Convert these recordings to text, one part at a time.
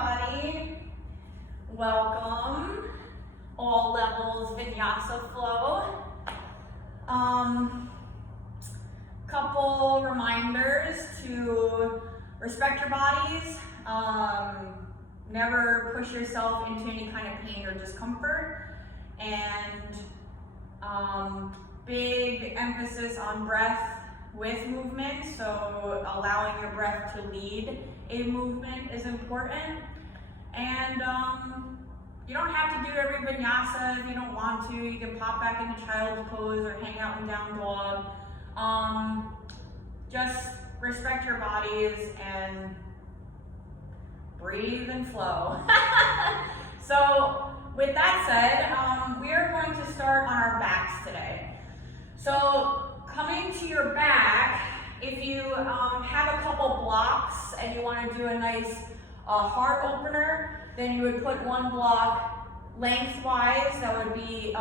everybody. Welcome. All levels Vinyasa flow. Couple reminders to respect your bodies. Never push yourself into any kind of pain or discomfort. And big emphasis on breath with movement, so allowing your breath to lead a movement is important. And you don't have to do every vinyasa if you don't want to. You can pop back into child's pose or hang out in down dog. Just respect your bodies and breathe and flow. So with that said, we are going to start on our backs today. So coming to your back, if you have a couple blocks and you want to do a nice heart opener, then you would put one block lengthwise, that would be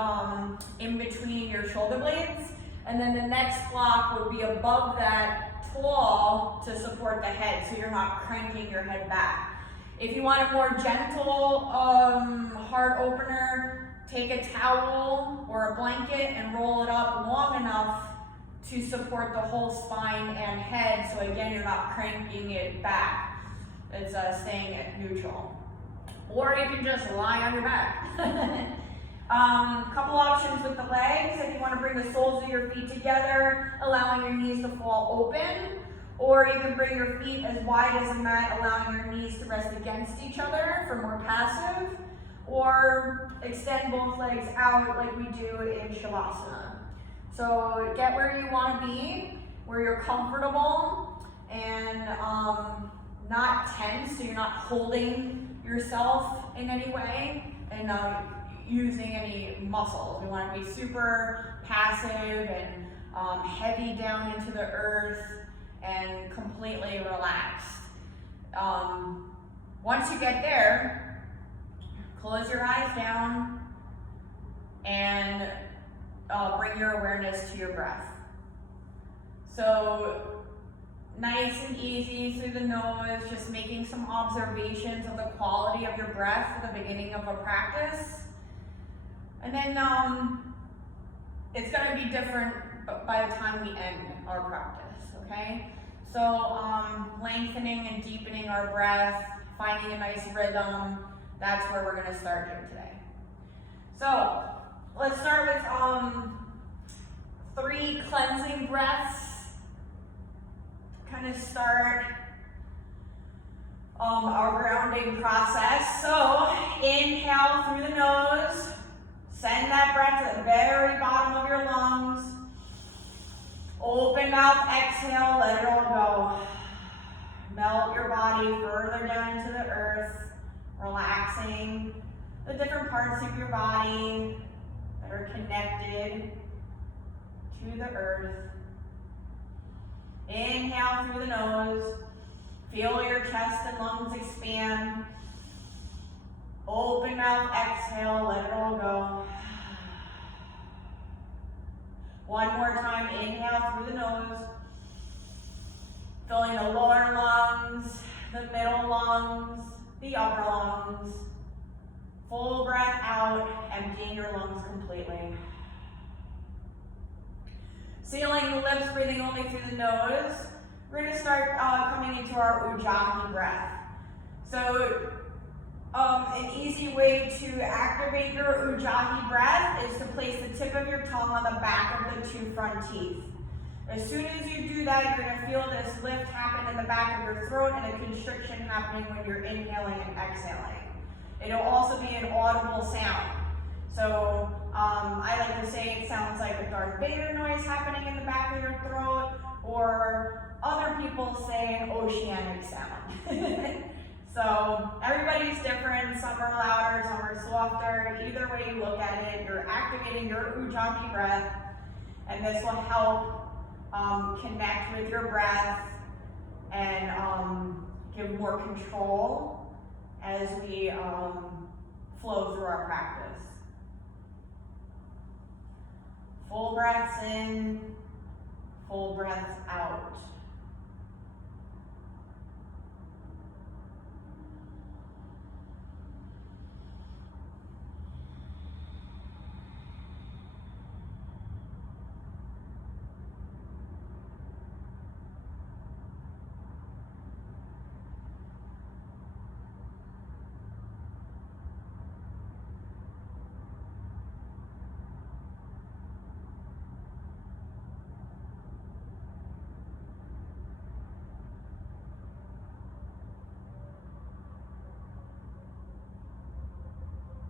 in between your shoulder blades, and then the next block would be above that tall to support the head, so you're not cranking your head back. If you want a more gentle heart opener, take a towel or a blanket and roll it up long enough to support the whole spine and head, so again, you're not cranking it back. It's staying at neutral. Or you can just lie on your back. Couple options with the legs. If you want to bring the soles of your feet together, allowing your knees to fall open. Or you can bring your feet as wide as a mat, allowing your knees to rest against each other for more passive. Or extend both legs out like we do in Shavasana. So get where you want to be, where you're comfortable and not tense, so you're not holding yourself in any way and using any muscles. We want to be super passive and heavy down into the earth and completely relaxed. Once you get there, close your eyes down and bring your awareness to your breath. So nice and easy through the nose, just making some observations of the quality of your breath at the beginning of a practice. And then it's going to be different by the time we end our practice, okay? So lengthening and deepening our breath, finding a nice rhythm, that's where we're going to start here today. So let's start with 3 cleansing breaths. Kind of start our grounding process. So inhale through the nose, send that breath to the very bottom of your lungs. Open mouth, exhale, let it all go. Melt your body further down into the earth, relaxing the different parts of your body that are connected to the earth. Inhale through the nose. Feel your chest and lungs expand. Open mouth, exhale, let it all go. One more time, inhale through the nose. Filling the lower lungs, the middle lungs, the upper lungs. Full breath out, emptying your lungs completely. Sealing the lips, breathing only through the nose. We're going to start coming into our Ujjayi breath. So an easy way to activate your Ujjayi breath is to place the tip of your tongue on the back of the 2 front teeth. As soon as you do that, you're going to feel this lift happen in the back of your throat and a constriction happening when you're inhaling and exhaling. It'll also be an audible sound. So I like to say it sounds like a Darth Vader noise happening in the back of your throat, or other people say an oceanic sound. So everybody's different. Some are louder, some are softer. Either way you look at it, you're activating your Ujjayi breath, and this will help connect with your breath and give more control as we flow through our practice. Full breaths in, full breaths out.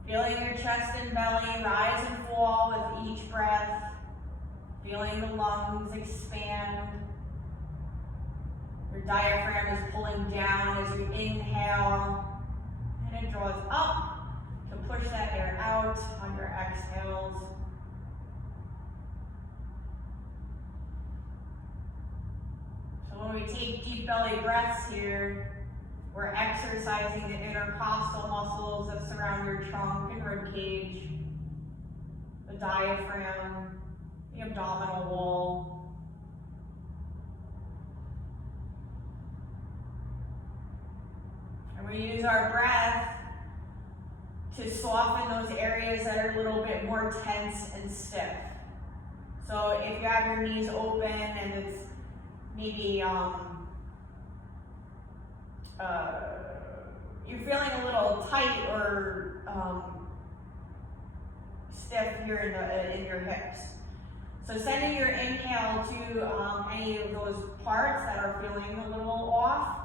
Feeling your chest and belly rise and fall with each breath. Feeling the lungs expand. Your diaphragm is pulling down as you inhale, and it draws up to push that air out on your exhales. So when we take deep belly breaths here, we're exercising the intercostal muscles that surround your trunk and rib cage, the diaphragm, the abdominal wall. And we use our breath to soften those areas that are a little bit more tense and stiff. So if you have your knees open and it's maybe you're feeling a little tight or stiff here in your hips. So sending your inhale to any of those parts that are feeling a little off.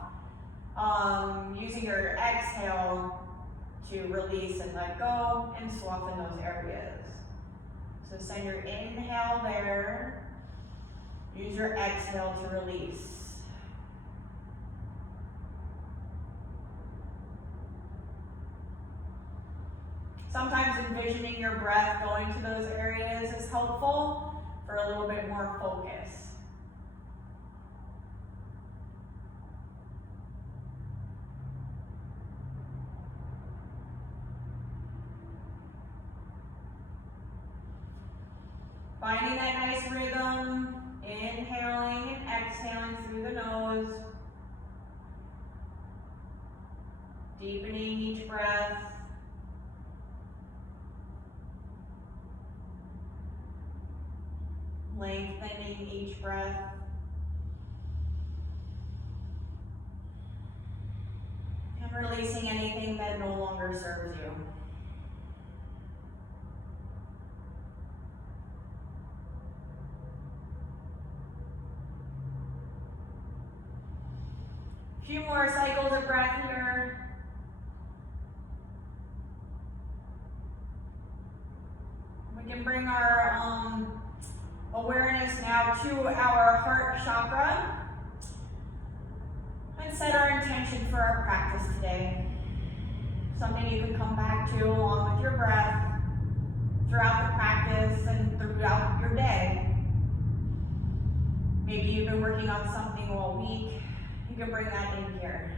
Using your exhale to release and let go and soften those areas. So send your inhale there. Use your exhale to release. Sometimes envisioning your breath going to those areas is helpful for a little bit more focus. Finding that nice rhythm, inhaling and exhaling through the nose. Deepening each breath. Lengthening each breath. And releasing anything that no longer serves you. A few more cycles of breath here. We can bring our awareness now to our heart chakra and set our intention for our practice today. Something you can come back to along with your breath throughout the practice and throughout your day. Maybe you've been working on something all week. You can bring that in here.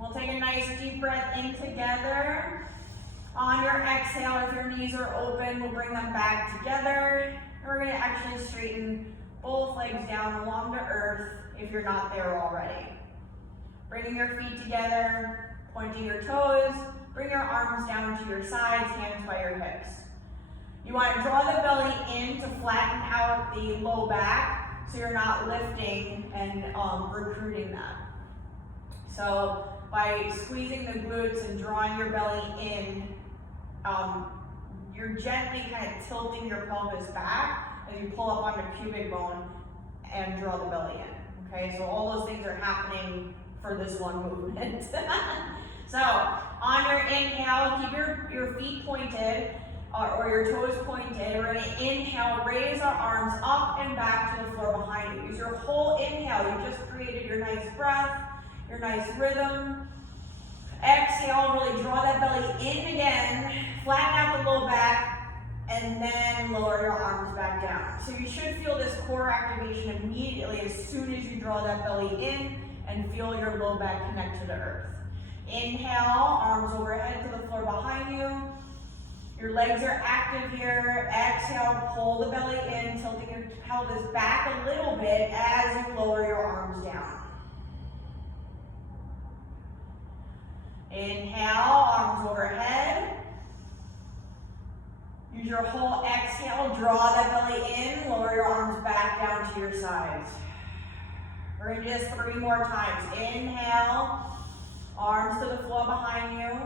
We'll take a nice deep breath in together. On your exhale, if your knees are open, we'll bring them back together. And we're going to actually straighten both legs down along the earth if you're not there already. Bringing your feet together, pointing your toes, bring your arms down to your sides, hands by your hips. You want to draw the belly in to flatten out the low back so you're not lifting and recruiting that. So by squeezing the glutes and drawing your belly in, you're gently kind of tilting your pelvis back as you pull up on the pubic bone and draw the belly in. Okay, so all those things are happening for this one movement. So on your inhale, keep your feet pointed or your toes pointed. We're going to inhale, raise our arms up and back to the floor behind you. Use your whole inhale. You just created your nice breath, your nice rhythm. Exhale, really draw that belly in again, flatten out the low back, and then lower your arms back down. So you should feel this core activation immediately as soon as you draw that belly in and feel your low back connect to the earth. Inhale, arms overhead to the floor behind you. Your legs are active here. Exhale, pull the belly in, tilting your pelvis back a little bit as you lower your arms down. Inhale, arms overhead. Use your whole exhale, draw that belly in, lower your arms back down to your sides. We're gonna do this 3 more times. Inhale, arms to the floor behind you.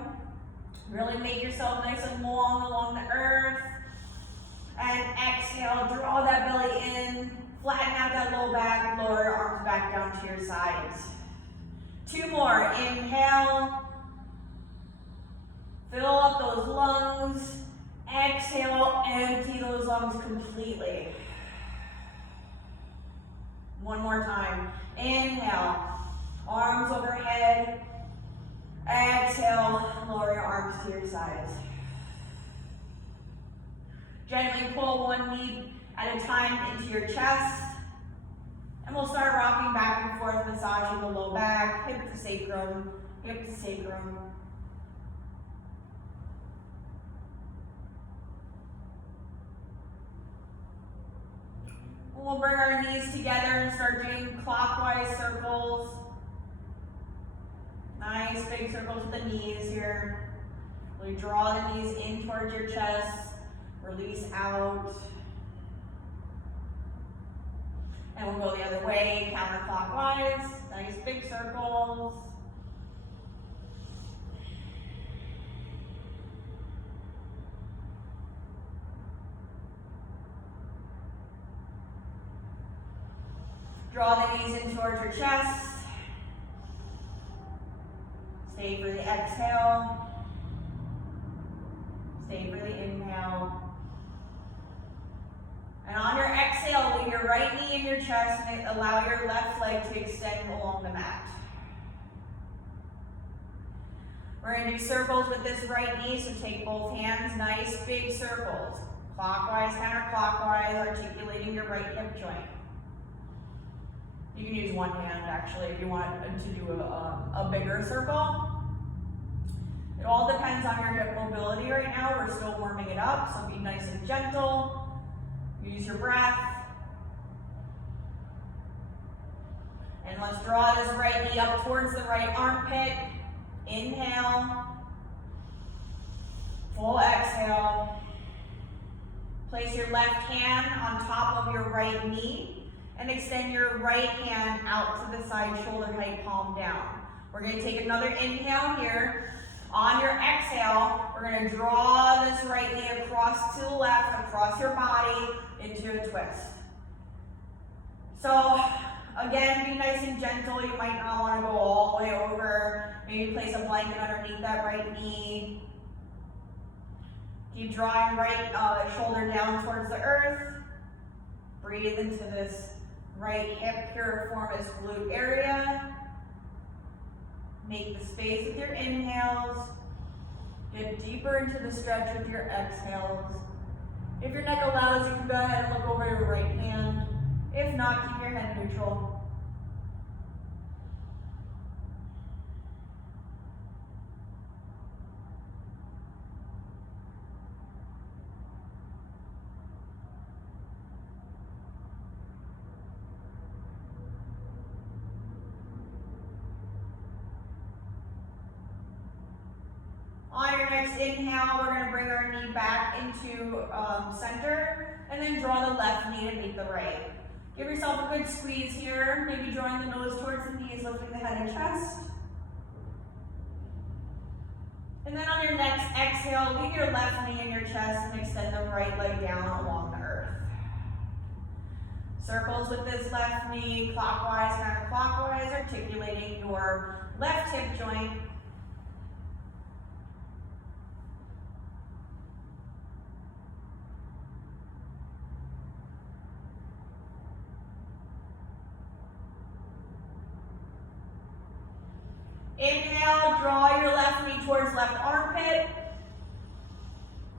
Really make yourself nice and long along the earth. And exhale, draw that belly in, flatten out that low back, lower your arms back down to your sides. 2 more, inhale, fill up those lungs. Exhale, empty those lungs completely. 1 more time. Inhale, arms overhead. Exhale, lower your arms to your sides. Gently pull one knee at a time into your chest. And we'll start rocking back and forth, massaging the low back, hip to sacrum, hip to sacrum. We'll bring our knees together and start doing clockwise circles. Nice big circles with the knees here. Really draw the knees in towards your chest. Release out. And we'll go the other way, counterclockwise. Nice big circles. Draw the knees in towards your chest. Stay for the exhale. Stay for the inhale. And on your exhale, leave your right knee in your chest and allow your left leg to extend along the mat. We're going to do circles with this right knee, so take both hands, nice big circles. Clockwise, counterclockwise, articulating your right hip joint. You can use one hand actually if you want to do a bigger circle. It all depends on your hip mobility right now. We're still warming it up, so be nice and gentle. Use your breath. And let's draw this right knee up towards the right armpit. Inhale. Full exhale. Place your left hand on top of your right knee. And extend your right hand out to the side, shoulder height, palm down. We're going to take another inhale here. On your exhale, we're going to draw this right knee across to the left, across your body, into a twist. So, again, be nice and gentle. You might not want to go all the way over. Maybe place a blanket underneath that right knee. Keep drawing right shoulder down towards the earth. Breathe into this right hip piriformis glute area. Make the space with your inhales. Get deeper into the stretch with your exhales. If your neck allows, you can go ahead and look over your right hand. If not, keep your head neutral. On your next inhale, we're going to bring our knee back into center and then draw the left knee to meet the right. Give yourself a good squeeze here, maybe drawing the nose towards the knees, lifting the head and chest. And then on your next exhale, leave your left knee in your chest and extend the right leg down along the earth. Circles with this left knee, clockwise, counterclockwise, articulating your left hip joint. Inhale, draw your left knee towards left armpit.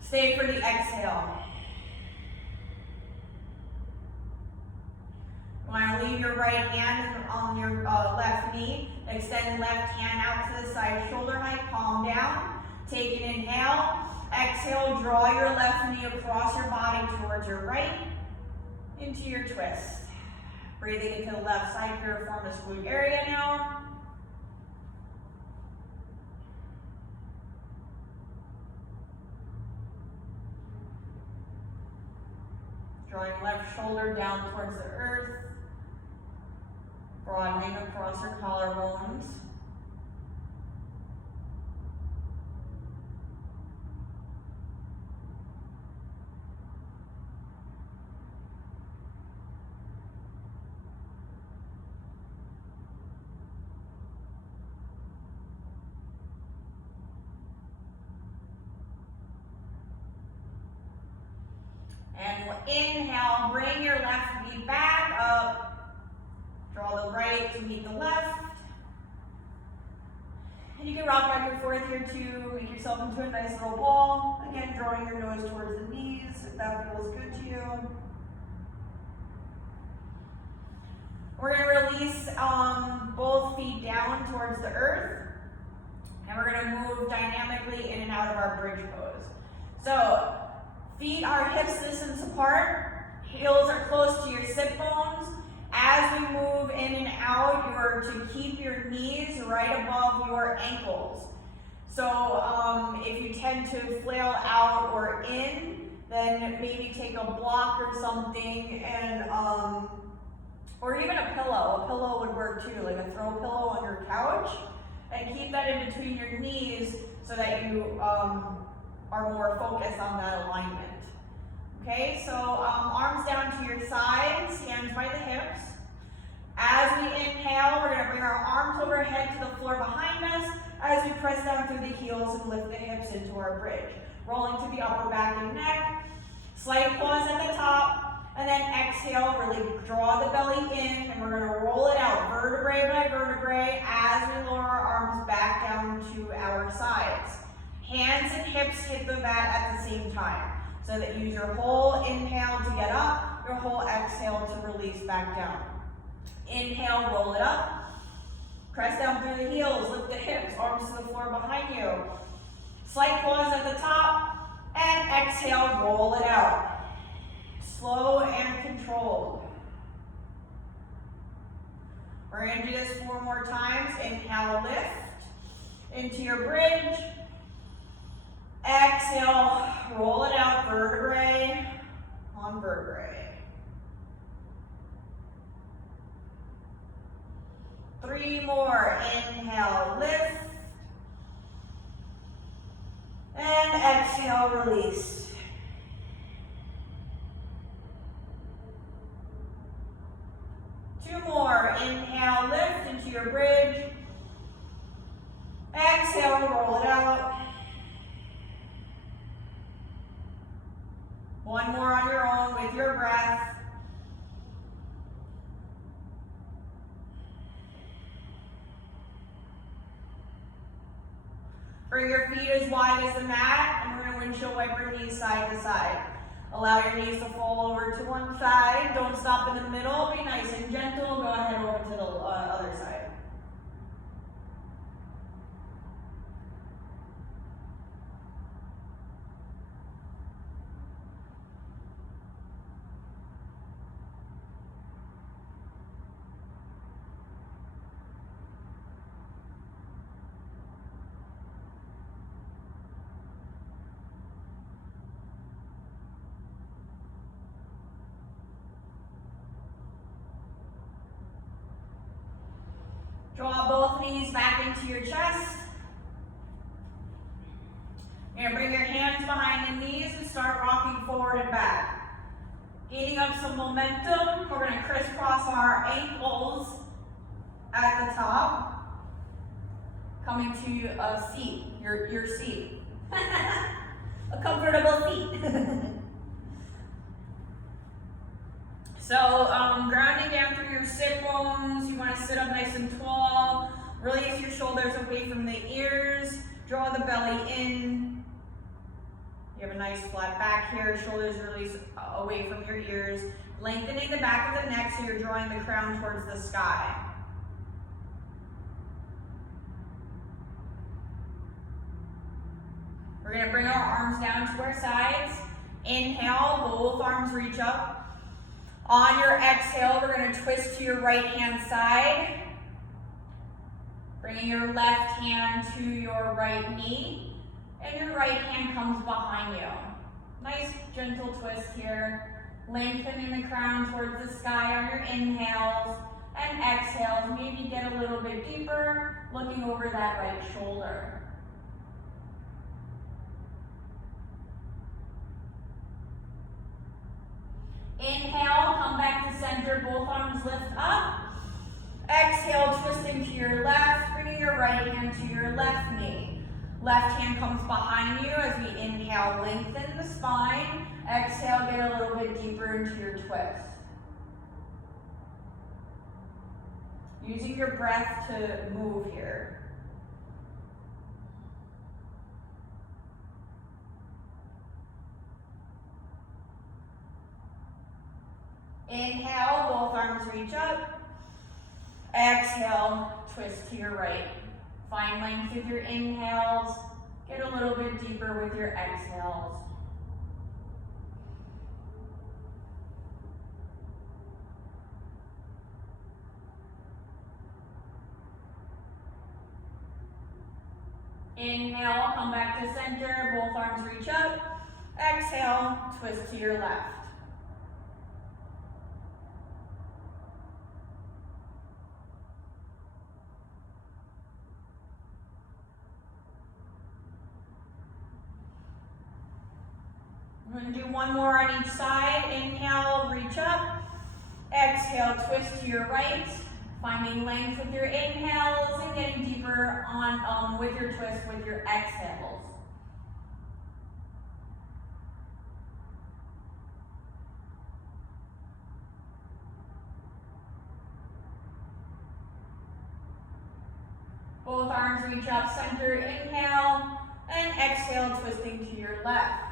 Stay for the exhale. You want to leave your right hand on your left knee. Extend left hand out to the side, shoulder height, palm down. Take an inhale. Exhale, draw your left knee across your body towards your right into your twist. Breathing into the left side piriformis glute area now. shoulder down towards the earth, broadening across your collarbones. And inhale, bring your left knee back up. Draw the right to meet the left. And you can rock back and forth here to make yourself into a nice little ball. Again, drawing your nose towards the knees if that feels good to you. We're going to release both feet down towards the earth. And we're going to move dynamically in and out of our bridge pose. So, feet are hips distance apart, heels are close to your sit bones. As we move in and out, you are to keep your knees right above your ankles. So if you tend to flail out or in, then maybe take a block or something, and or even a pillow. A pillow would work too, like a throw pillow on your couch, and keep that in between your knees so that you are more focused on that alignment. Okay, so arms down to your sides, hands by the hips. As we inhale, we're going to bring our arms overhead to the floor behind us as we press down through the heels and lift the hips into our bridge. Rolling to the upper back and neck. Slight pause at the top, and then exhale, really draw the belly in, and we're going to roll it out vertebrae by vertebrae as we lower our arms back down to our sides. Hands and hips hit the mat at the same time. So that you use your whole inhale to get up, your whole exhale to release back down. Inhale, roll it up. Press down through the heels, lift the hips, arms to the floor behind you. Slight pause at the top, and exhale, roll it out. Slow and controlled. We're going to do this 4 more times. Inhale, lift into your bridge. Exhale, roll it out, vertebrae on vertebrae. 3 more. Inhale, lift. And exhale, release. Two more. Inhale, lift into your bridge. Exhale, roll it out. 1 more on your own with your breath. Bring your feet as wide as the mat, and we're going to windshield wiper knees side to side. Allow your knees to fall over to one side. Don't stop in the middle. Be nice and gentle. Go ahead over to the other side. Draw both knees back into your chest. You're going to bring your hands behind the knees and start rocking forward and back. Gaining up some momentum, we're going to crisscross our ankles at the top. Coming to a seat, your seat. A comfortable seat. So grounding down through your sit bones, you want to sit up nice and tall. Release your shoulders away from the ears. Draw the belly in. You have a nice flat back here. Shoulders release away from your ears. Lengthening the back of the neck so you're drawing the crown towards the sky. We're going to bring our arms down to our sides. Inhale, both arms reach up. On your exhale, we're going to twist to your right hand side. Bringing your left hand to your right knee. And your right hand comes behind you. Nice gentle twist here. Lengthening the crown towards the sky on your inhales, and exhales, maybe get a little bit deeper, looking over that right shoulder. Inhale, come back to center, both arms lift up. Exhale, twisting to your left, bringing your right hand to your left knee. Left hand comes behind you as we inhale, lengthen the spine. Exhale, get a little bit deeper into your twist. Using your breath to move here. Inhale, both arms reach up. Exhale, twist to your right. Find length with your inhales. Get a little bit deeper with your exhales. Inhale, come back to center, both arms reach up. Exhale, twist to your left. We're going to do one more on each side. Inhale, reach up. Exhale, twist to your right. Finding length with your inhales and getting deeper on with your twist with your exhales. Both arms reach up, center, inhale, and exhale, twisting to your left.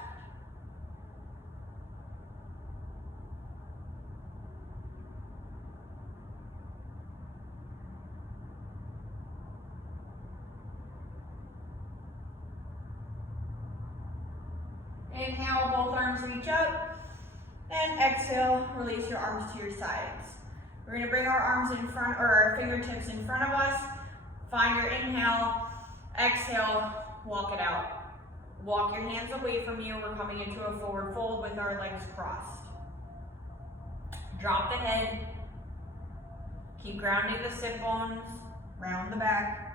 Inhale, both arms reach up, and exhale, release your arms to your sides. We're going to bring our arms in front, or our fingertips in front of us. Find your inhale, exhale, walk it out. Walk your hands away from you. We're coming into a forward fold with our legs crossed. Drop the head. Keep grounding the sit bones, round the back.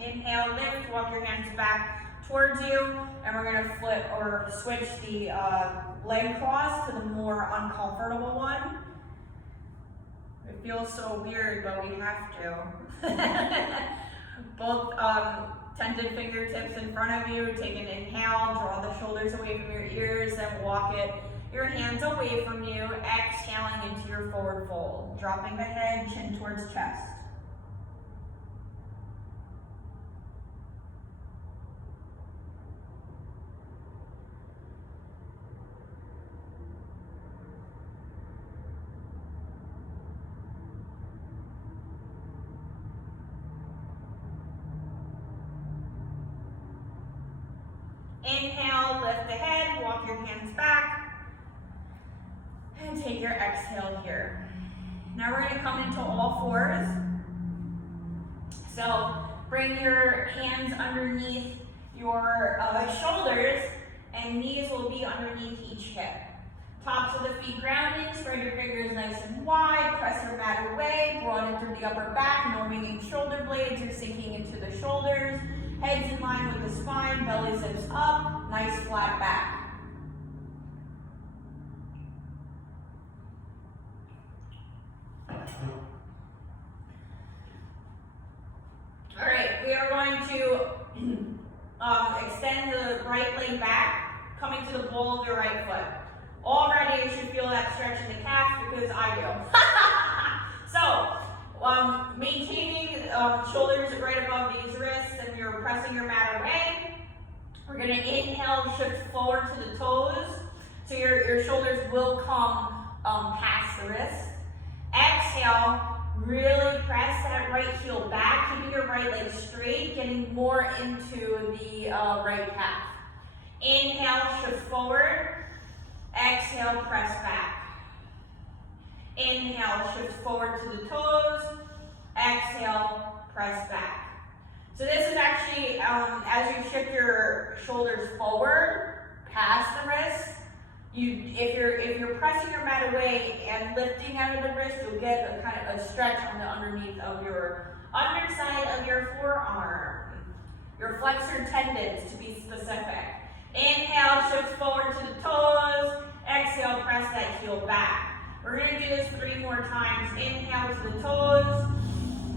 Inhale, lift, walk your hands back towards you, and we're going to flip or switch the leg cross to the more uncomfortable one. It feels so weird, but we have to. Both tented fingertips in front of you. Take an inhale, draw the shoulders away from your ears, then walk your hands away from you, exhaling into your forward fold. Dropping the head, chin towards chest. Inhale, lift the head, walk your hands back, and take your exhale here. Now we're going to come into all fours. So bring your hands underneath your shoulders, and knees will be underneath each hip. Tops of the feet grounded, spread your fingers nice and wide, press your mat away, broaden through the upper back, norming in shoulder blades, you're sinking into the shoulders. Head's in line with the spine, belly zips up, nice flat back. All right, we are going to extend the right leg back, coming to the ball of the right foot. Already you should feel that stretch in the calf because I do. So, maintaining shoulders right above these wrists, and you're pressing your mat away. We're going to inhale, shift forward to the toes. So your shoulders will come past the wrist. Exhale, really press that right heel back, keeping your right leg straight, getting more into the right calf. Inhale, shift forward. Exhale, press back. Inhale, shift forward to the toes. exhale, press back. So this is actually, as you shift your shoulders forward, past the wrist, if you're pressing your mat away and lifting out of the wrist, you'll get a kind of a stretch on the underneath of your underside of your forearm, your flexor tendons to be specific. Inhale, shift forward to the toes. Exhale, press that heel back. We're going to do this 3 more times. Inhale to the toes.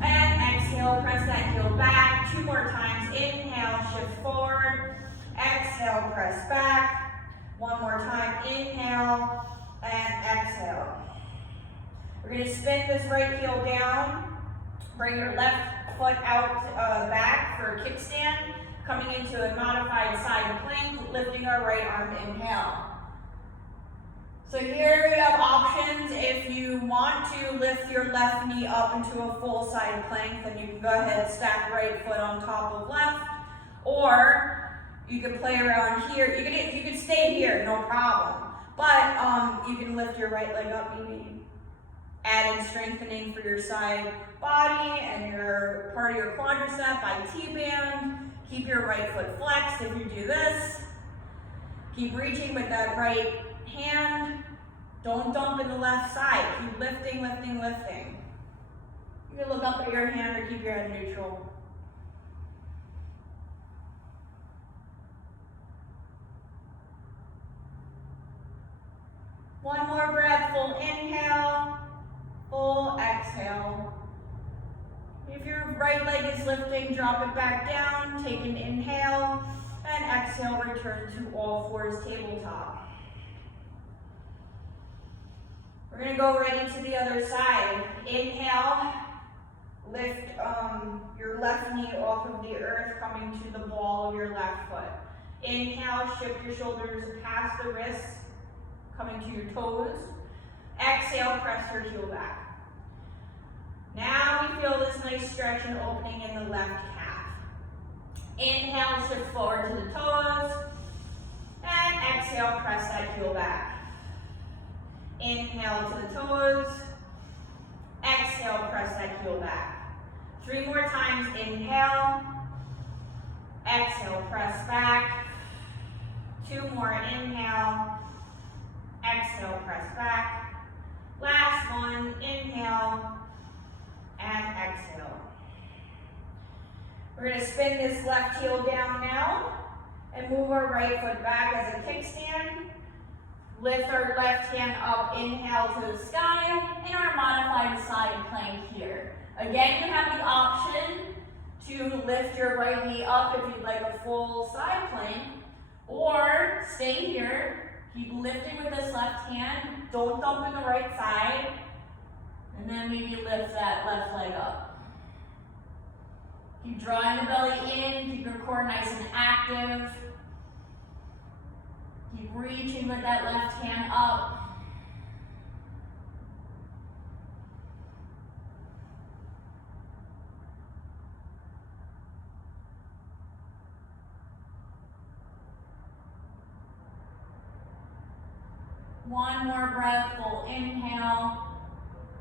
And exhale, press that heel back. 2 more times. Inhale, shift forward. Exhale, press back. 1 more time. Inhale and exhale. We're going to spin this right heel down. Bring your left foot out back for a kickstand. Coming into a modified side plank, lifting our right arm. Inhale. So here we have options. If you want to lift your left knee up into a full side plank, then you can go ahead and stack right foot on top of left. Or you can play around here. You can stay here, no problem. But you can lift your right leg up, maybe add in strengthening for your side body and your part of your quadricep by T-band. Keep your right foot flexed if you do this. Keep reaching with that right hand. Don't dump in the left side. Keep lifting, lifting, lifting. You can look up at your hand or keep your head neutral. One more breath, full inhale, full exhale. If your right leg is lifting, drop it back down, take an inhale, and exhale, return to all fours, tabletop. We're going to go right into the other side. Inhale, lift your left knee off of the earth, coming to the ball of your left foot. Inhale, shift your shoulders past the wrists, coming to your toes. Exhale, press your heel back. Now we feel this nice stretch and opening in the left calf. Inhale, shift forward to the toes. And exhale, press that heel back. Inhale to the toes. Exhale, press that heel back. 3 more times. Inhale. Exhale, press back. 2 more. Inhale. Exhale, press back. Last one. Inhale. And exhale. We're going to spin this left heel down now and move our right foot back as a kickstand. Lift our left hand up, inhale to the sky in our modified side plank here. Again, you have the option to lift your right knee up if you'd like a full side plank, or stay here, keep lifting with this left hand, don't dump in the right side, and then maybe lift that left leg up. Keep drawing the belly in, keep your core nice and active. Keep reaching with that left hand up. One more breath, full inhale,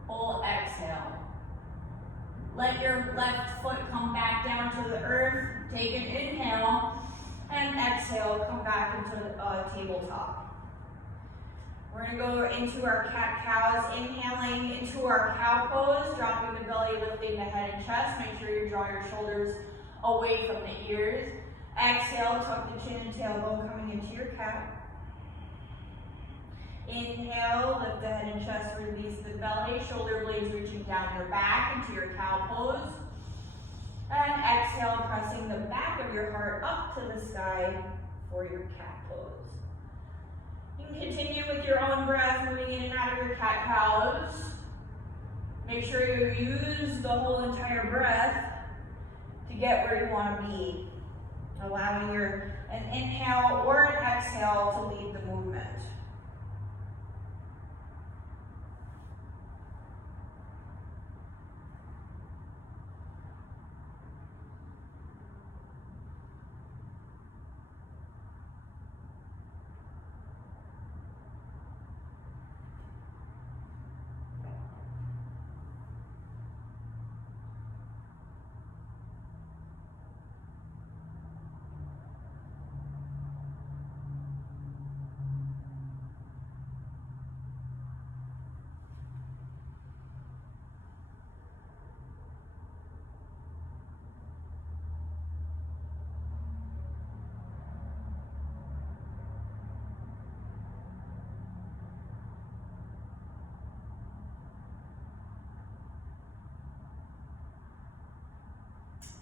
full exhale. Let your left foot come back down to the earth. Take an inhale, and exhale, come back into tabletop. We're going to go into our cat-cows, inhaling into our cow pose, dropping the belly, lifting the head and chest. Make sure you draw your shoulders away from the ears. Exhale, tuck the chin and tailbone coming into your cat. Inhale, lift the head and chest, release the belly, shoulder blades reaching down your back into your cow pose. And exhale, pressing the back of your heart up to the sky for your cat pose. You can continue with your own breath, moving in and out of your cat-cows. Make sure you use the whole entire breath to get where you want to be, allowing an inhale or an exhale to lead the movement.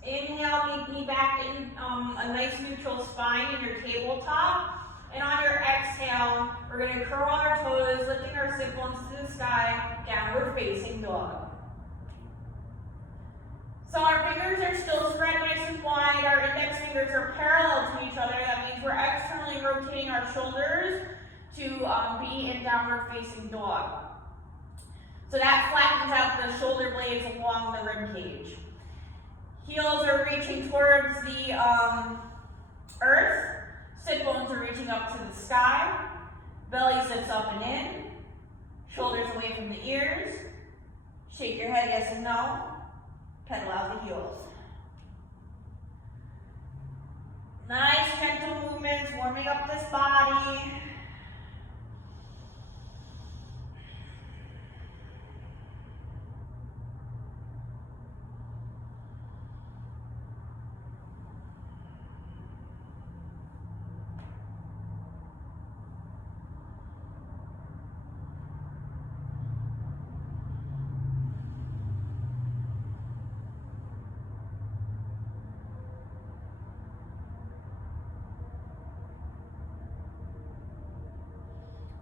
Inhale, meet me back in a nice neutral spine in your tabletop. And on your exhale, we're going to curl our toes, lifting our sit bones to the sky, downward facing dog. So our fingers are still spread nice and wide. Our index fingers are parallel to each other. That means we're externally rotating our shoulders to be in downward facing dog. So that flattens out the shoulder blades along the rib cage. Heels are reaching towards the earth. Sit bones are reaching up to the sky. Belly zips up and in. Shoulders away from the ears. Shake your head yes and no. Pedal out the heels. Nice gentle movements, warming up this body.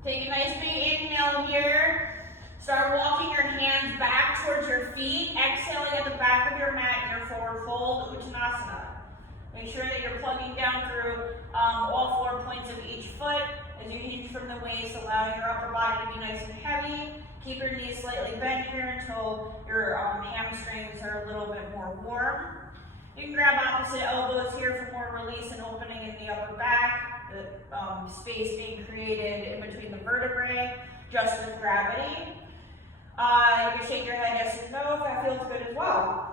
Take a nice big inhale here. Start walking your hands back towards your feet. Exhaling at the back of your mat in your forward fold, Uttanasana. Make sure that you're plugging down through all 4 points of each foot as you hinge from the waist, allowing your upper body to be nice and heavy. Keep your knees slightly bent here until your hamstrings are a little bit more warm. You can grab opposite elbows here for more release and opening in the upper back. The space being created in between the vertebrae, just with gravity. You can shake your head yes or no if that feels good as well.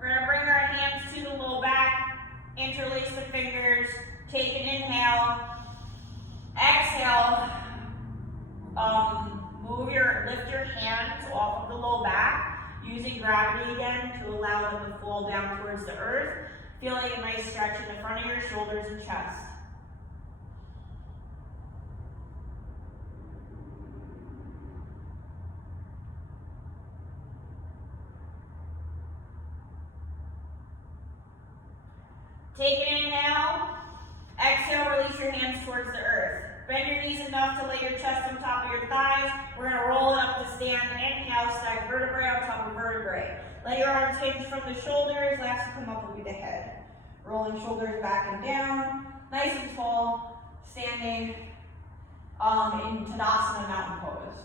We're going to bring our hands to the low back, interlace the fingers, take an inhale, exhale, lift your hands off of the low back, using gravity again to allow them to fall down towards the earth, feeling a nice stretch in the front of your shoulders and chest. Take an inhale, exhale, release your hands towards the earth. Bend your knees enough to lay your chest on top of your thighs. We're going to roll it up to stand. Inhale, stack vertebrae on top of vertebrae. Let your arms hinge from the shoulders. Last to come up will be the head. Rolling shoulders back and down. Nice and tall, standing in Tadasana mountain pose.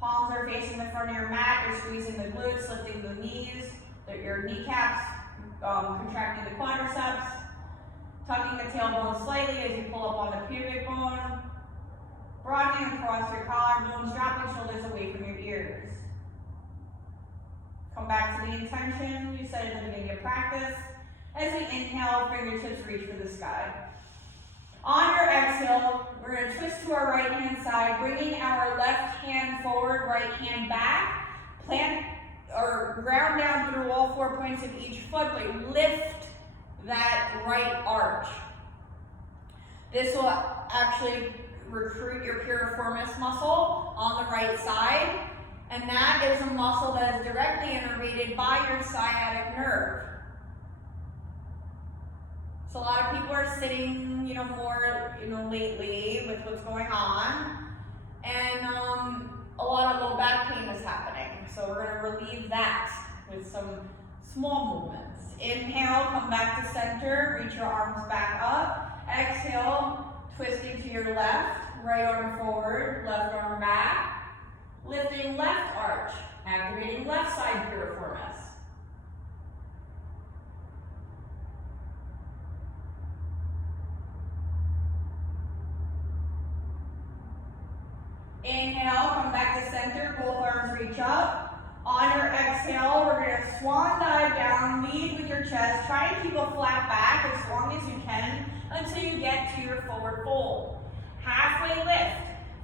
Palms are facing the front of your mat. You're squeezing the glutes, lifting the knees, your kneecaps, contracting the quadriceps, tucking the tailbone slightly as you pull up on the pubic bone, broadening across your collarbones, dropping shoulders away from your ears. Come back to the intention you set at the beginning of practice. As we inhale, fingertips reach for the sky. On your exhale, we're going to twist to our right hand side, bringing our left hand forward, right hand back. Plant or ground down through all 4 points of each foot, but lift that right arch. This will actually recruit your piriformis muscle on the right side, and that is a muscle that is directly innervated by your sciatic nerve. So a lot of people are sitting, more, lately with what's going on, and a lot of low back pain is happening. So we're going to relieve that with some small movements. Inhale, come back to center, reach your arms back up. Exhale, twisting to your left, right arm forward, left arm back. Lifting left arch, activating left side piriformis. Inhale, come back to center, both arms reach up. On your exhale, we're going to swan dive down, lead with your chest. Try and keep a flat back as long as you can until you get to your forward fold. Halfway lift.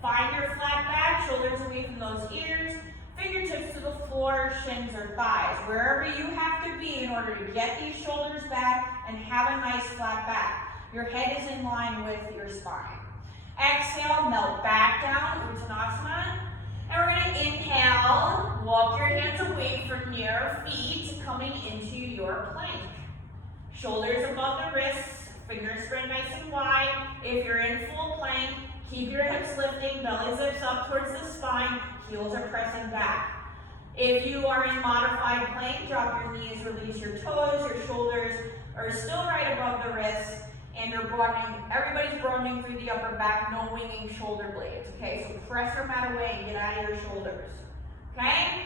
Find your flat back, shoulders away from those ears, fingertips to the floor, shins or thighs. Wherever you have to be in order to get these shoulders back and have a nice flat back. Your head is in line with your spine. Exhale, melt back down, Uttanasana. And we're going to inhale, walk your hands away from your feet, coming into your plank. Shoulders above the wrists, fingers spread nice and wide. If you're in full plank, keep your hips lifting, belly zips up towards the spine, heels are pressing back. If you are in modified plank, drop your knees, release your toes, your shoulders are still right above the wrists, and you're broadening, everybody's broadening through the upper back, no winging shoulder blades, okay? So press your mat away and get out of your shoulders, okay?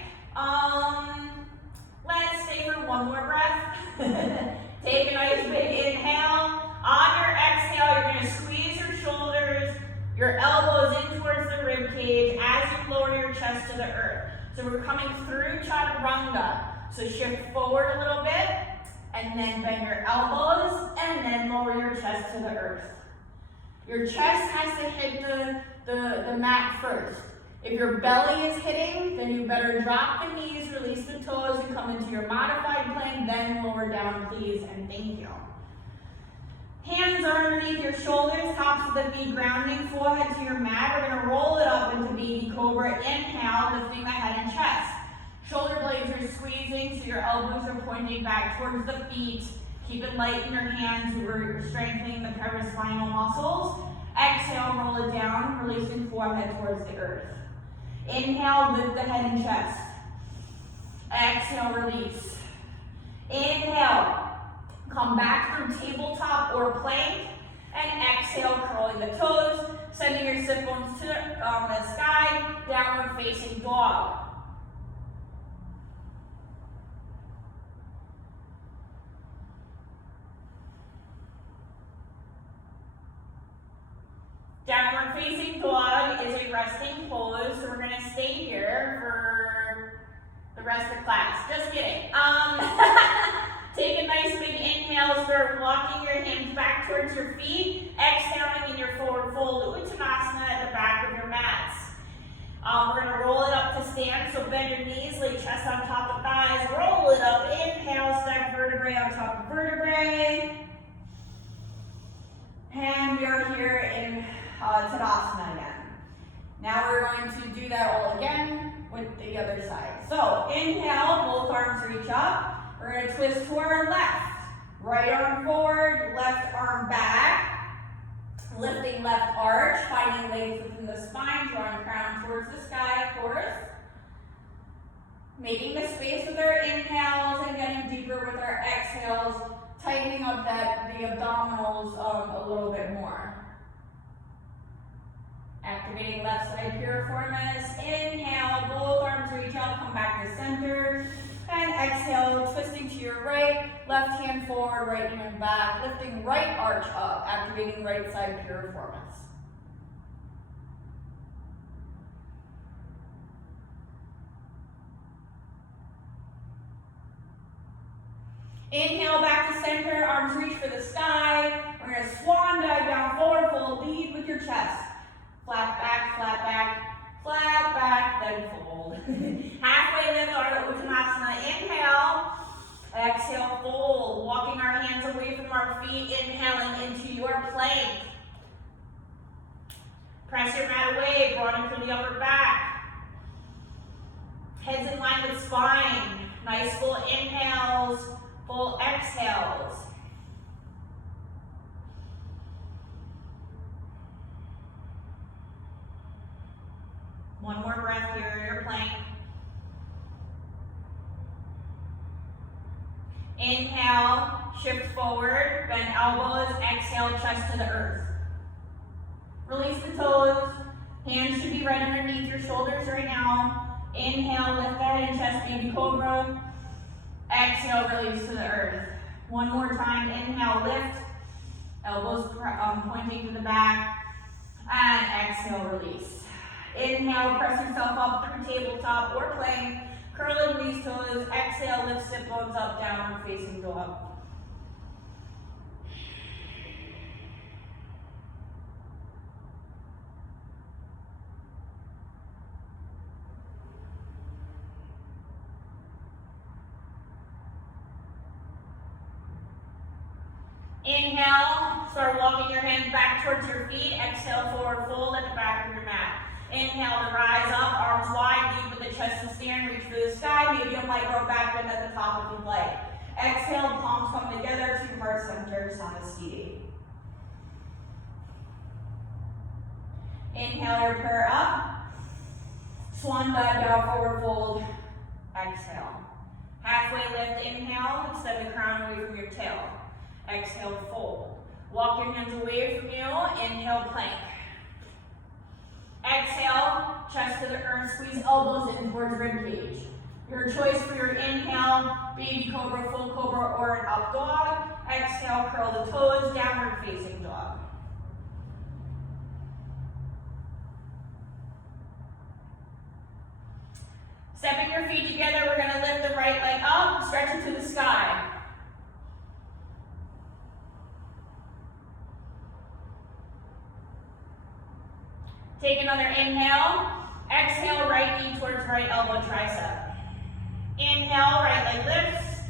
Let's stay for one more breath. Take a nice big inhale. On your exhale, you're gonna squeeze your shoulders, your elbows in towards the rib cage as you lower your chest to the earth. So we're coming through chaturanga. So shift forward a little bit, and then bend your elbows, and then lower your chest to the earth. Your chest has to hit the mat first. If your belly is hitting, then you better drop the knees, release the toes, and come into your modified plank, then lower down, please, and thank you. Hands are underneath your shoulders, tops of the feet grounding, forehead to your mat. We're going to roll it up into baby cobra. Inhale, lifting the head and chest. Shoulder blades are squeezing, so your elbows are pointing back towards the feet. Keep it light in your hands. We're strengthening the paraspinal muscles. Exhale, roll it down, releasing forehead towards the earth. Inhale, lift the head and chest. Exhale, release. Inhale, come back through tabletop or plank. And exhale, curling the toes, sending your sit bones to the sky, downward facing dog. Downward facing dog is a resting pose, so we're going to stay here for the rest of class. Just kidding. Take a nice big inhale, start walking your hands back towards your feet, exhaling in your forward fold Uttanasana at the back of your mats. We're going to roll it up to stand, so bend your knees, lay chest on top of thighs, roll it up, inhale, stack vertebrae on top of vertebrae. And we are here in Tadasana again. Now we're going to do that all again with the other side. So inhale, both arms reach up. We're going to twist to our left. Right arm forward, left arm back. Lifting left arch, finding legs within the spine, drawing crown towards the sky, of course. Making the space with our inhales and getting deeper with our exhales, tightening up the abdominals a little bit more. Activating left side piriformis. Inhale, both arms reach up, come back to center. And exhale, twisting to your right, left hand forward, right hand back, lifting right arch up, activating right side piriformis. Inhale back to center, arms reach for the sky. We're going to swan dive down, forward fold, lead with your chest. Flat back, then fold. Halfway lift, our Uttanasana. Inhale, exhale, fold. Walking our hands away from our feet, inhaling into your plank. Press your mat away, broaden through the upper back. Heads in line with spine. Nice full inhales, full exhales. One more breath here, your plank. Inhale, shift forward, bend elbows, exhale, chest to the earth. Release the toes, hands should be right underneath your shoulders right now. Inhale, lift the head and chest, baby cobra. Exhale, release to the earth. One more time, inhale, lift, elbows pointing to the back, and exhale, release. Inhale, press yourself up through tabletop or plank, curling these toes. Exhale, lift sit bones up, downward facing dog. Inhale, start walking your hands back towards your feet. Exhale, forward fold at the back of your mat. Inhale to rise up, arms wide, lead with the chest to stand, reach for the sky. Maybe a micro back bend at the top if you'd like. Exhale, palms come together to heart center, Samasthiti. Inhale your prayer up. Swan dive down, forward fold. Exhale. Halfway lift, inhale, extend the crown away from your tail. Exhale, fold. Walk your hands away from you, inhale, plank. Exhale, chest to the earth, squeeze elbows in towards rib cage. Your choice for your inhale, baby cobra, full cobra, or an up dog. Exhale, curl the toes, downward facing dog. Stepping your feet together, we're going to lift the right leg up, stretch it to the sky. Take another inhale. Exhale, right knee towards right elbow, tricep. Inhale, right leg lifts.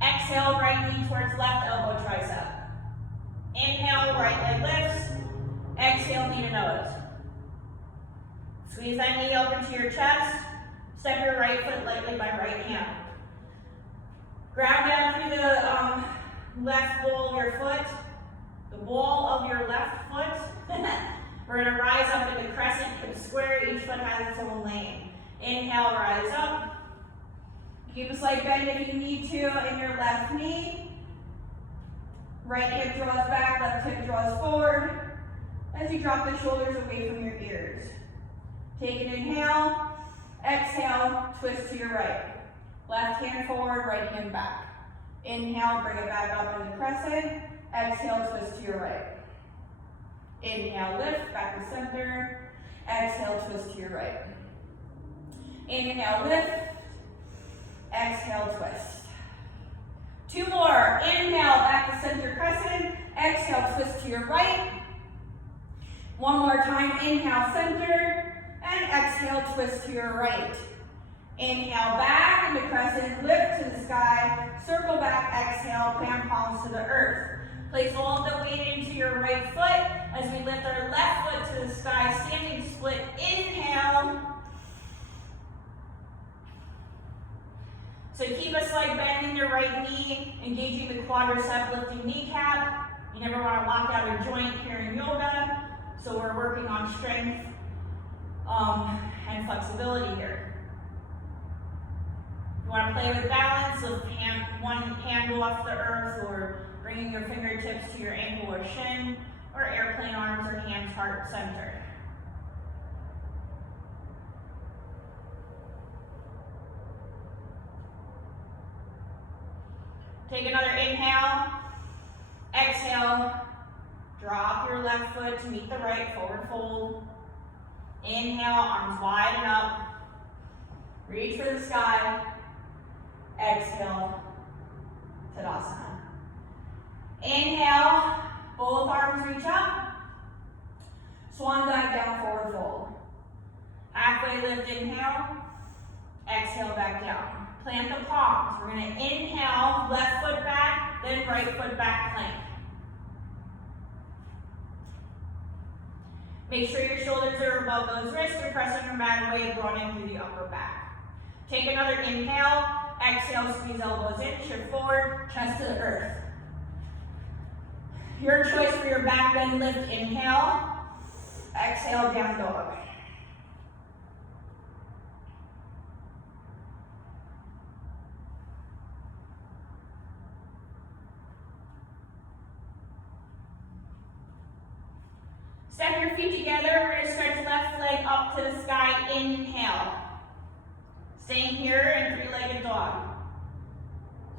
Exhale, right knee towards left elbow, tricep. Inhale, right leg lifts. Exhale, knee to nose. Squeeze that knee open to your chest. Step your right foot lightly by right hand. Ground down through the left ball of your foot. The ball of your left foot. We're going to rise up into crescent, hip square. Each foot has its own lane. Inhale, rise up. Keep a slight bend if you need to in your left knee. Right hip draws back, left hip draws forward. As you drop the shoulders away from your ears. Take an inhale. Exhale, twist to your right. Left hand forward, right hand back. Inhale, bring it back up into crescent. Exhale, twist to your right. Inhale, lift, back to center. Exhale, twist to your right. Inhale, lift. Exhale, twist. Two more. Inhale, back to center crescent. Exhale, twist to your right. One more time. Inhale, center. And exhale, twist to your right. Inhale, back into crescent. Lift to the sky. Circle back. Exhale, plant palms to the earth. Place all of the weight into your right foot as we lift our left foot to the sky, standing split. Inhale. So keep a slight bend in your right knee, engaging the quadricep, lifting kneecap. You never want to lock out a joint here in yoga, so we're working on strength and flexibility here. You want to play with balance, lift one hand off the earth, or bringing your fingertips to your ankle or shin, or airplane arms or hands heart center. Take another inhale. Exhale. Drop your left foot to meet the right, forward fold. Inhale, arms wide and up. Reach for the sky. Exhale, Tadasana. Inhale, both arms reach up. Swan dive down, forward fold. Halfway lift, inhale. Exhale, back down. Plant the palms. We're going to inhale, left foot back, then right foot back plank. Make sure your shoulders are above those wrists. You're pressing your mat away, running through the upper back. Take another inhale. Exhale, squeeze elbows in, shift forward, chest to the earth. Your choice for your back bend lift, inhale. Exhale, down dog. Step your feet together. We're going to stretch left leg up to the sky. Inhale. Staying here in three-legged dog.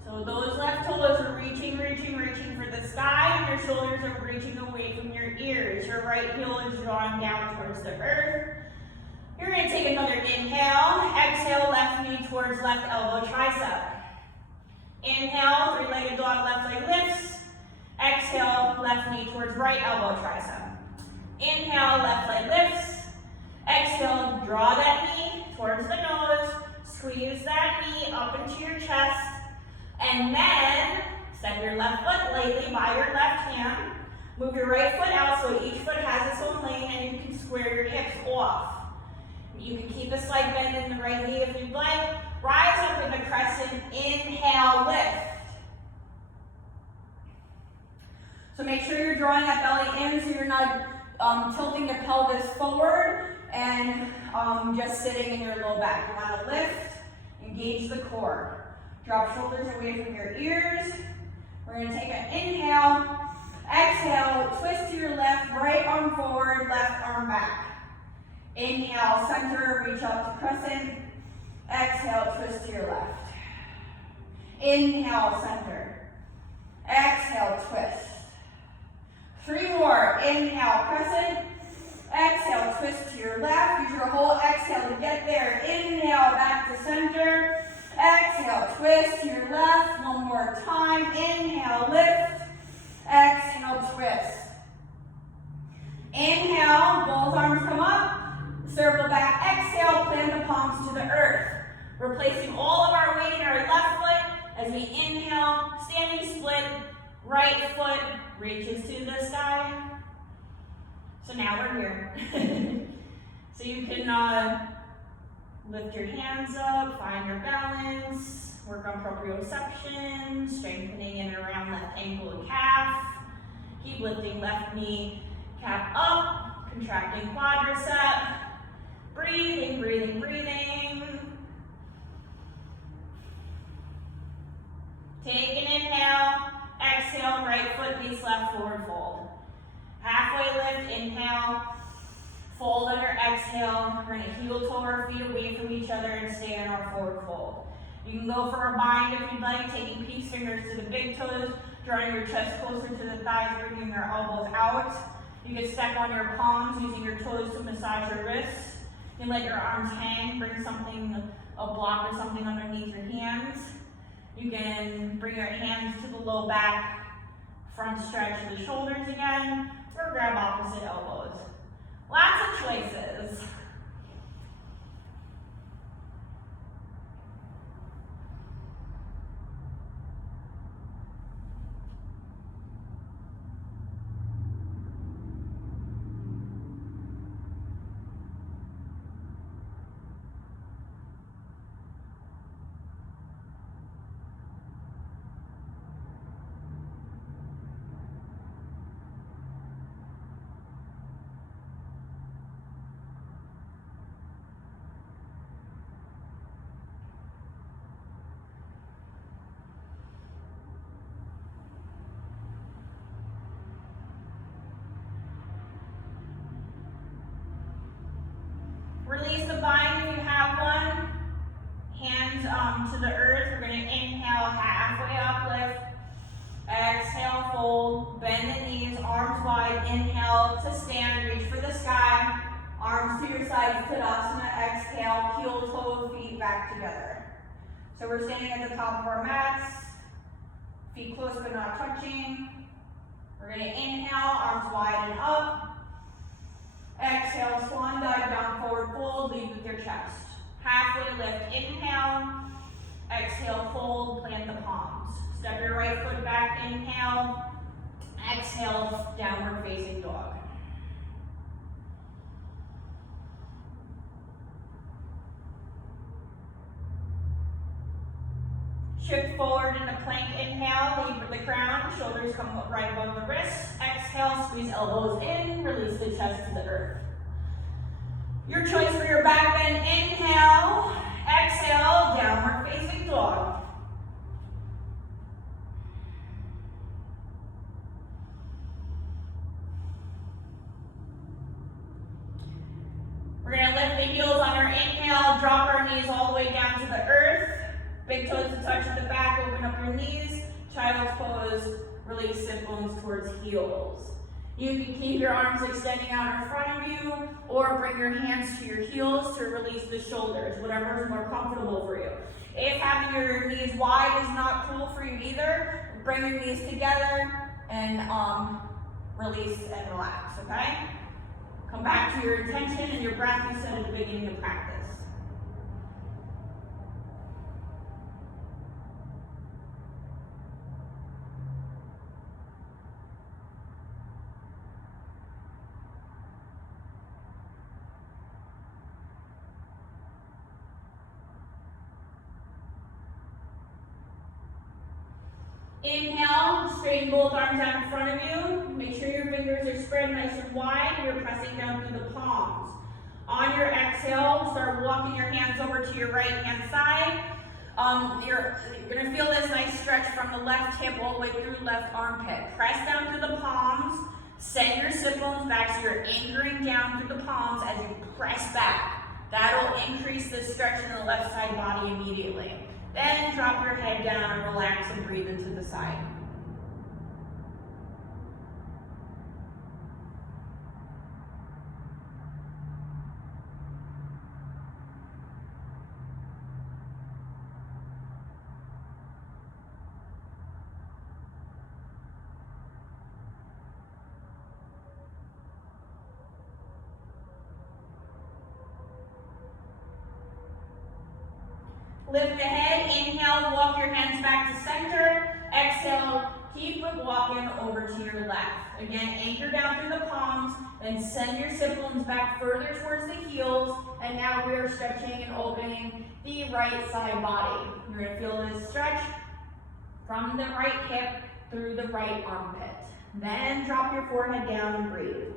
So those left toes are reaching for the sky, and your shoulders are reaching away from your ears. Your right heel is drawing down towards the earth. You're going to take another inhale. Exhale, left knee towards left elbow, tricep. Inhale, three-legged dog, left leg lifts. Exhale, left knee towards right elbow, tricep. Inhale, left leg lifts. Exhale, draw that knee towards the nose. Squeeze that knee up into your chest. And then Step your left foot lightly by your left hand. Move your right foot out so each foot has its own lane, and you can square your hips off. You can keep a slight bend in the right knee if you'd like. Rise up in the crescent. Inhale, lift. So make sure you're drawing that belly in so you're not tilting the pelvis forward and just sitting in your low back. You want to lift, engage the core. Drop shoulders away from your ears. We're going to take an inhale. Exhale, twist to your left, right arm forward, left arm back. Inhale, center, reach up to crescent. Exhale, twist to your left. Inhale, center. Exhale, twist. 3 more. Inhale, crescent. Exhale, twist to your left. Use your whole exhale to get there. Inhale, back to center. Exhale, twist to your left. 1 more time. Inhale, lift. Exhale, twist. Inhale, both arms come up. Circle back. Exhale, plant the palms to the earth. We're placing all of our weight in our left foot as we inhale, standing split, right foot reaches to the sky. So now we're here. So you can lift your hands up, find your balance, work on proprioception, strengthening in and around left ankle and calf. Keep lifting left knee, cap up, contracting quadricep. Breathing, breathing, breathing. Take an inhale, exhale, right foot meets left forward fold. Halfway lift, inhale, fold under exhale. We're gonna heel toe our feet away from each other and stay in our forward fold. You can go for a bind if you'd like, taking peace fingers to the big toes, drawing your chest closer to the thighs, bringing your elbows out. You can step on your palms, using your toes to massage your wrists. You can let your arms hang, bring something, a block or something underneath your hands. You can bring your hands to the low back, front stretch the shoulders again, or grab opposite elbows. Lots of choices. Release the bind if you have one. Hands to the earth. We're going to inhale, halfway up, lift. Exhale, fold. Bend the knees, arms wide. Inhale to stand, reach for the sky. Arms to your sides, Tadasana. Exhale, heel, toe, feet back together. So we're standing at the top of our mats. Feet close but not touching. We're going to inhale, arms wide and up. Exhale, swan dive, down, forward fold, lead with your chest. Halfway lift, inhale. Exhale, fold, plant the palms. Step your right foot back, inhale. Exhale, downward facing dog. Shift forward into plank, inhale, lead with the crown, shoulders come up right above the wrists. Exhale, squeeze elbows in, release the chest to the earth. Your choice for your back bend, inhale, exhale, downward facing dog. We're gonna lift the heels on our inhale, drop our knees all the way down to the earth. Big toes to touch the back, open up your knees. Child's pose, release sit bones towards heels. You can keep your arms extending out in front of you, or bring your hands to your heels to release the shoulders, whatever is more comfortable for you. If having your knees wide is not cool for you either, bring your knees together and release and relax, okay? Come back to your intention and your breath you set at the beginning of practice. Inhale, straighten both arms out in front of you. Make sure your fingers are spread nice and wide. You're pressing down through the palms. On your exhale, start walking your hands over to your right hand side. You're going to feel this nice stretch from the left hip all the way through left armpit. Press down through the palms. Send your sit bones back so you're anchoring down through the palms as you press back. That'll increase the stretch in the left side body immediately. Then drop your head down and relax and breathe into the side. Lift the head, inhale, walk your hands back to center. Exhale, keep walking over to your left. Again, anchor down through the palms, then send your sit bones back further towards the heels. And now we are stretching and opening the right side body. You're going to feel this stretch from the right hip through the right armpit. Then drop your forehead down and breathe.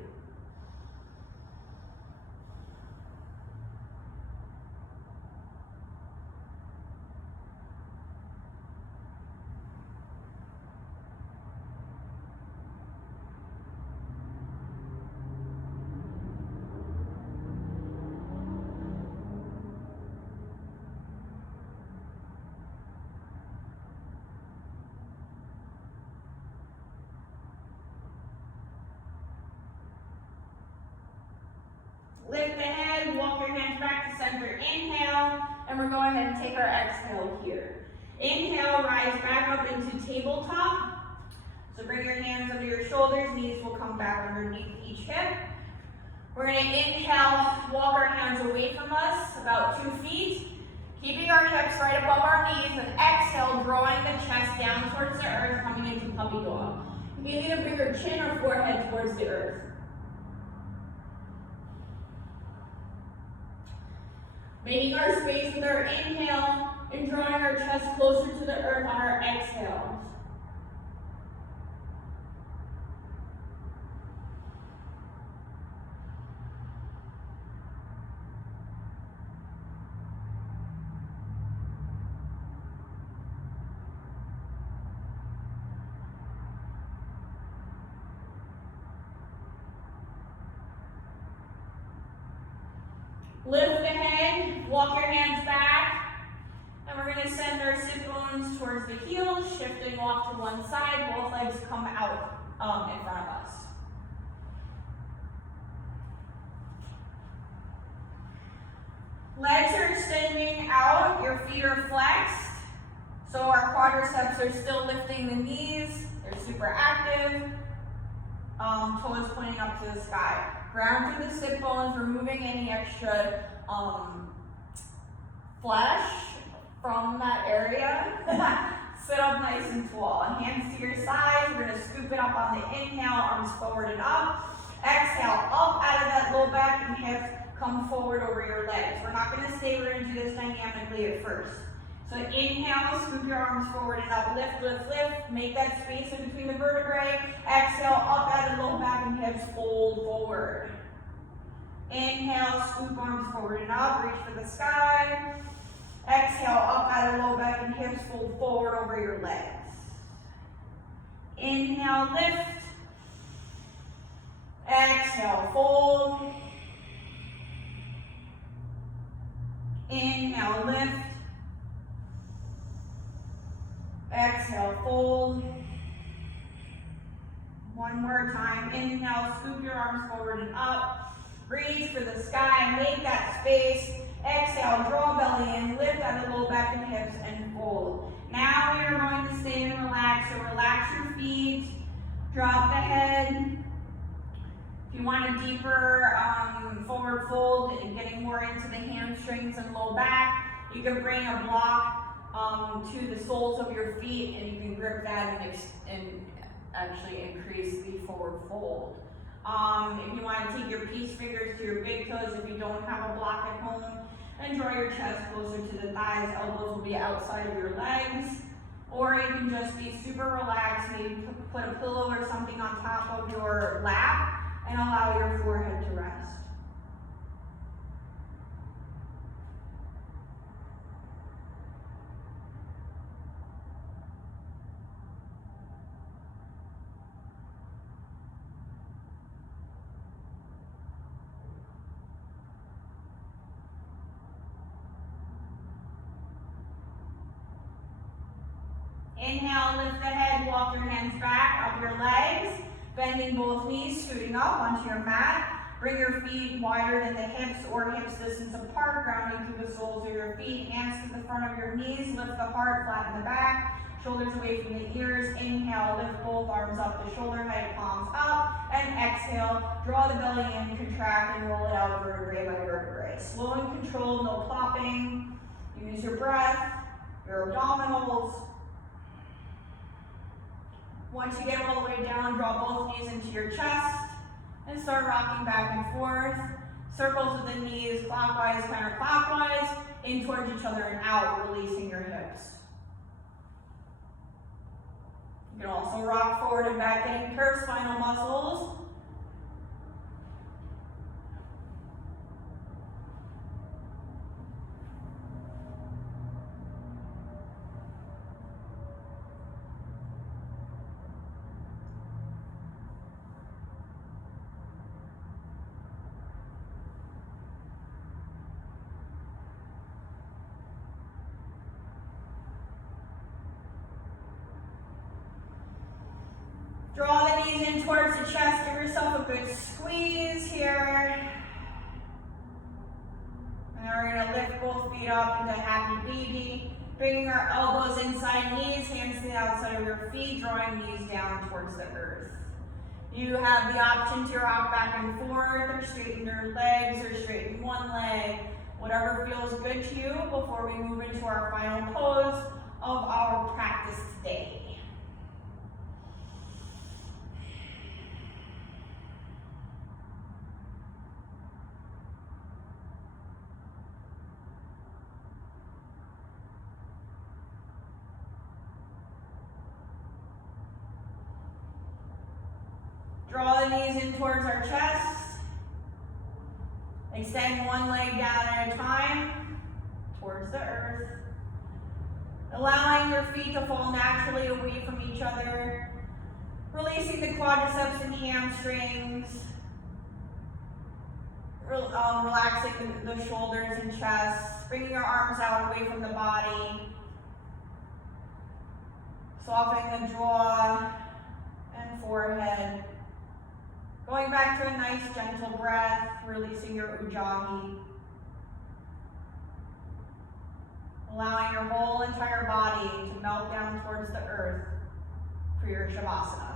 Lift the head, walk your hands back to center. Inhale, and we're going to go ahead and take our exhale here. Inhale, rise back up into tabletop. So bring your hands under your shoulders, knees will come back underneath each hip. We're going to inhale, walk our hands away from us, about 2 feet, keeping our hips right above our knees, and exhale, drawing the chest down towards the earth, coming into puppy dog. You can either bring your chin or forehead towards the earth. Making our space with our inhale and drawing our chest closer to the earth on our exhales. Lift the head, walk your hands back, and we're going to send our sit bones towards the heels, shifting off to one side. Both legs come out in front of us. Legs are extending out, your feet are flexed, so our quadriceps are still lifting the knees, they're super active, toes pointing up to the sky. Ground through the sit bones, removing any extra flesh from that area. Sit up nice and tall. And hands to your sides. We're going to scoop it up on the inhale, arms forward and up. Exhale, up out of that low back and hips. Come forward over your legs. We're not going to stay. We're going to do this dynamically at first. So inhale, scoop your arms forward and up. Lift, lift, lift. Make that space in between the vertebrae. Exhale, up out of the low back and hips. Fold forward. Inhale, scoop arms forward and up. Reach for the sky. Exhale, up out of the low back and hips. Fold forward over your legs. Inhale, lift. Exhale, fold. Inhale, lift. Exhale, fold. One more time. Inhale, scoop your arms forward and up. Reach for the sky, make that space. Exhale, draw belly in, lift out of the low back and hips, and fold. Now we are going to stay and relax. So relax your feet, drop the head. If you want a deeper forward fold and getting more into the hamstrings and low back, you can bring a block to the soles of your feet, and you can grip that and actually increase the forward fold. If you want to take your peace fingers to your big toes, if you don't have a block at home, and draw your chest closer to the thighs. Elbows will be outside of your legs. Or you can just be super relaxed, maybe put a pillow or something on top of your lap and allow your forehead to rest. Inhale, lift the head, walk your hands back, up your legs, bending both knees, scooting up onto your mat. Bring your feet wider than the hips or hips distance apart, grounding through the soles of your feet. Hands to the front of your knees, lift the heart, flatten the back, shoulders away from the ears. Inhale, lift both arms up to shoulder height, palms up, and exhale, draw the belly in, contract, and roll it out vertebrae by vertebrae. Slow and controlled, no plopping. Use your breath, your abdominals. Once you get all the way down, draw both knees into your chest and start rocking back and forth. Circles with the knees, clockwise, counterclockwise, in towards each other and out, releasing your hips. You can also rock forward and back, getting curved spinal muscles. Draw the knees in towards the chest, give yourself a good squeeze here. And we're going to lift both feet up into happy baby, bringing our elbows inside knees, hands to the outside of your feet, drawing knees down towards the earth. You have the option to rock back and forth, or straighten your legs, or straighten one leg, whatever feels good to you before we move into our final pose of our practice today. Draw the knees in towards our chest. Extend one leg down at a time towards the earth. Allowing your feet to fall naturally away from each other. Releasing the quadriceps and hamstrings. Relaxing the shoulders and chest. Bringing your arms out away from the body. Softening the jaw and forehead. Going back to a nice gentle breath, releasing your ujjayi. Allowing your whole entire body to melt down towards the earth for your shavasana.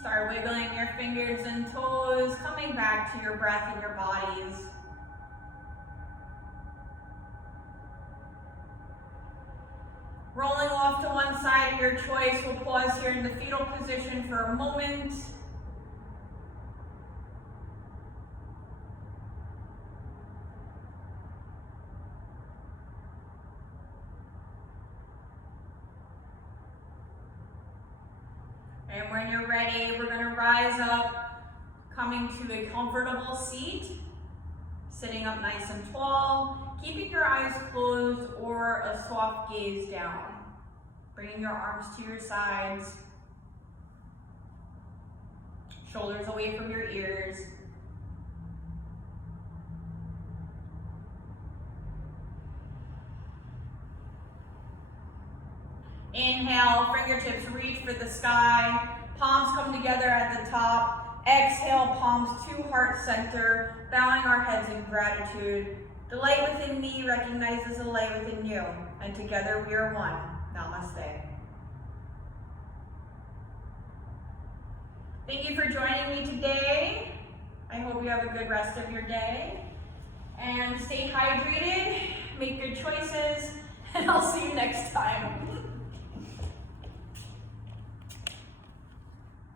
Start wiggling your fingers and toes, coming back to your breath and your bodies. Rolling off to one side of your choice, we'll pause here in the fetal position for a moment. And when you're ready, we're going to rise up, coming to a comfortable seat, sitting up nice and tall, keeping your eyes closed or a soft gaze down. Bringing your arms to your sides, shoulders away from your ears. Inhale, fingertips reach for the sky, palms come together at the top. Exhale, palms to heart center, bowing our heads in gratitude. The light within me recognizes the light within you, and together we are one. Namaste. Thank you for joining me today. I hope you have a good rest of your day. And stay hydrated, make good choices, and I'll see you next time.